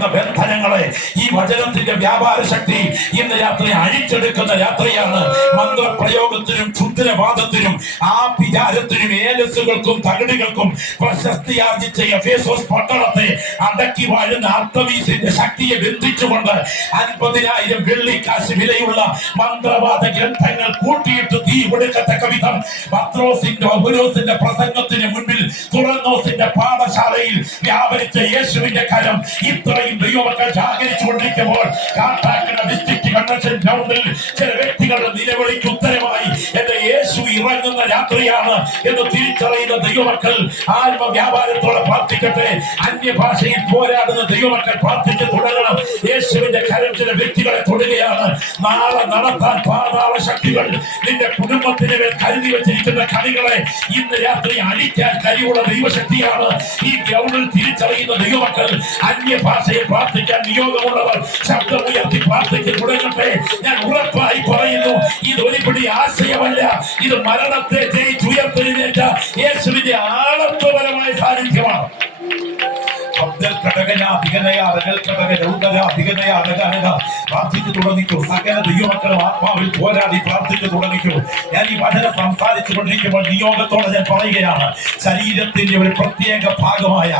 കിടക്കുന്ന ബന്ധനങ്ങളെ ഈ വചനത്തിന്റെ വ്യാപാര ശക്തി ഇന്ന് രാത്രി അഴിച്ചെടുക്കുന്ന രാത്രിയാണ്. മന്ത്രപ്രയോഗത്തിനും ക്ഷുദ്രവാദത്തിനും ആ വിചാരത്തിനും ഏലസുകൾക്കും തകടികൾക്കും പ്രശസ്തി ആർജിച്ച എഫേസോസ് പട്ടണത്തെ അടക്കി വാഴുന്ന അർത്തമീസിന്റെ ശക്തിയെ ബന്ധിച്ചുകൊണ്ട് 50,000 വെള്ളിക്കാശ് വിലയുള്ള മന്ത്രവാദ ഗ്രന്ഥങ്ങൾ കൂട്ടിയിട്ട് തീ കൊടുക്കത്തക്ക വിധം പത്രോസിന്റെ പ്രസംഗത്തിന് മുൻപിൽ തുറന്നോസിന്റെ പാഠശാലയിൽ വ്യാപരിച്ച യേശുവിന്റെ കരം ഇത്രയും ദൈവമക്കൾ ജാഗരിച്ചു കൊണ്ടിരിക്കുമ്പോൾ കാട്ടാക്കട ഡിസ്ട്രിക്ട് കൺവെൻഷൻ ഗ്രൗണ്ടിൽ ചില വ്യക്തികളുടെ നിലവിളിക്ക് ഉത്തരമായി എന്റെ യേശു ഇറങ്ങുന്ന രാത്രിയാണ് എന്ന് തിരിച്ചറിയുന്ന ദൈവമക്കൾ ആത്മവ്യാപാരത്തോടെ പ്രാർത്ഥിക്കട്ടെ. അന്യഭാഷയിൽ പോരാടുന്ന ദൈവമക്കൾ പ്രാർത്ഥിച്ച് തുടങ്ങണം. യേശുവിന്റെ കരം ചില വ്യക്തികളെ തൊടുകയാണ്. നാളെ നടത്താൻ പാതാള ശക്തികൾ നിന്റെ കുടുംബത്തിന് മേൽ കരുതി വെച്ചിരിക്കുന്ന കണികളെ ഇന്ന് രാത്രി അഴിക്കാൻ കഴിവുള്ള ദൈവശക്തിയാണ് ഈ ഗ്രൗണ്ടിൽ തിരിച്ചറിയുന്ന ദൈവമക്കൾ. അന്യഭാഷയിൽ പ്രാർത്ഥിക്കാൻ നിയോഗമുള്ളവർ ശബ്ദമുയർത്തി പ്രാർത്ഥിച്ച് തുടങ്ങട്ടെ. ഞാൻ ഉറപ്പായി പറയുന്നു, ഇത് ഒരിപ്പടി ആശയമല്ല, ഇത് മരണത്തെ ജയിച്ചുയർത്തെഴുന്നേറ്റ യേശുവിന്റെ ആളത്വപരമായ സാന്നിധ്യമാണ്. പ്രാർത്ഥിച്ചു തുടങ്ങിക്കൂ. സകല ദൈവമക്കളും ആത്മാവിൽ പോരാടി പ്രാർത്ഥിച്ചു തുടങ്ങിക്കൂ. ഞാൻ ഈ വചനം സംസാരിച്ചു കൊണ്ടിരിക്കുമ്പോൾ നിയോഗത്തോടെ ഞാൻ പറയുകയാണ്, ശരീരത്തിന്റെ ഒരു പ്രത്യേക ഭാഗമായ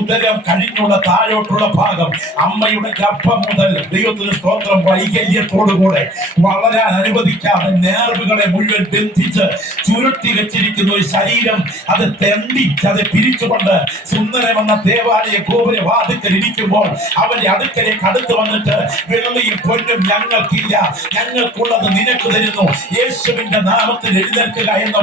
ഉദരം കഴിഞ്ഞുള്ള താഴോട്ടുള്ള ഭാഗം അമ്മയുടെ ഗർഭം മുതൽ ദൈവത്തിന് സ്തോത്രം വൈകല്യത്തോടുകൂടെ വളരാൻ അനുവദിക്കാതെ നേർവുകളെ മുഴുവൻ ബന്ധിച്ച് ചുരുട്ടി വെച്ചിരിക്കുന്ന ഒരു ശരീരം, അത് തെണ്ടിച്ച് അത് പിരിച്ചുകൊണ്ട് സുന്ദരമെന്ന ദേവാലയ ഗോപുര വാതിക്കൽ ഇരിക്കുമ്പോൾ അവന്റെ അടുക്കലേക്ക് അടുത്ത് വന്നിട്ട് വെള്ളിയും പൊന്നും ഞങ്ങൾക്കില്ല, ഞങ്ങൾക്കുള്ളത് നിനക്ക് തരുന്നു, യേശുവിന്റെ നാമത്തിൽ എഴുന്നേൽക്കുക എന്ന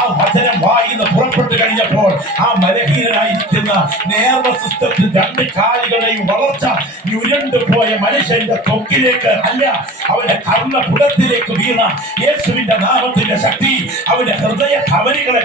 ആ വചനം വായിന്ന് പുറപ്പെട്ടു കഴിഞ്ഞപ്പോൾ ആ ബലഹീനനായിരിക്കുന്ന നേർവസ് സിസ്റ്റത്തിൽ 2 കാലുകളെയും വളർച്ച ഞുരണ്ടു പോയ മനുഷ്യന്റെ തൊക്കിലേക്ക് അല്ല, അവന്റെ കർണപുടത്തിലേക്ക് വീണ യേശുവിന്റെ നാമത്തിന്റെ ശക്തി അവന്റെ ഹൃദയ ധമനികളെ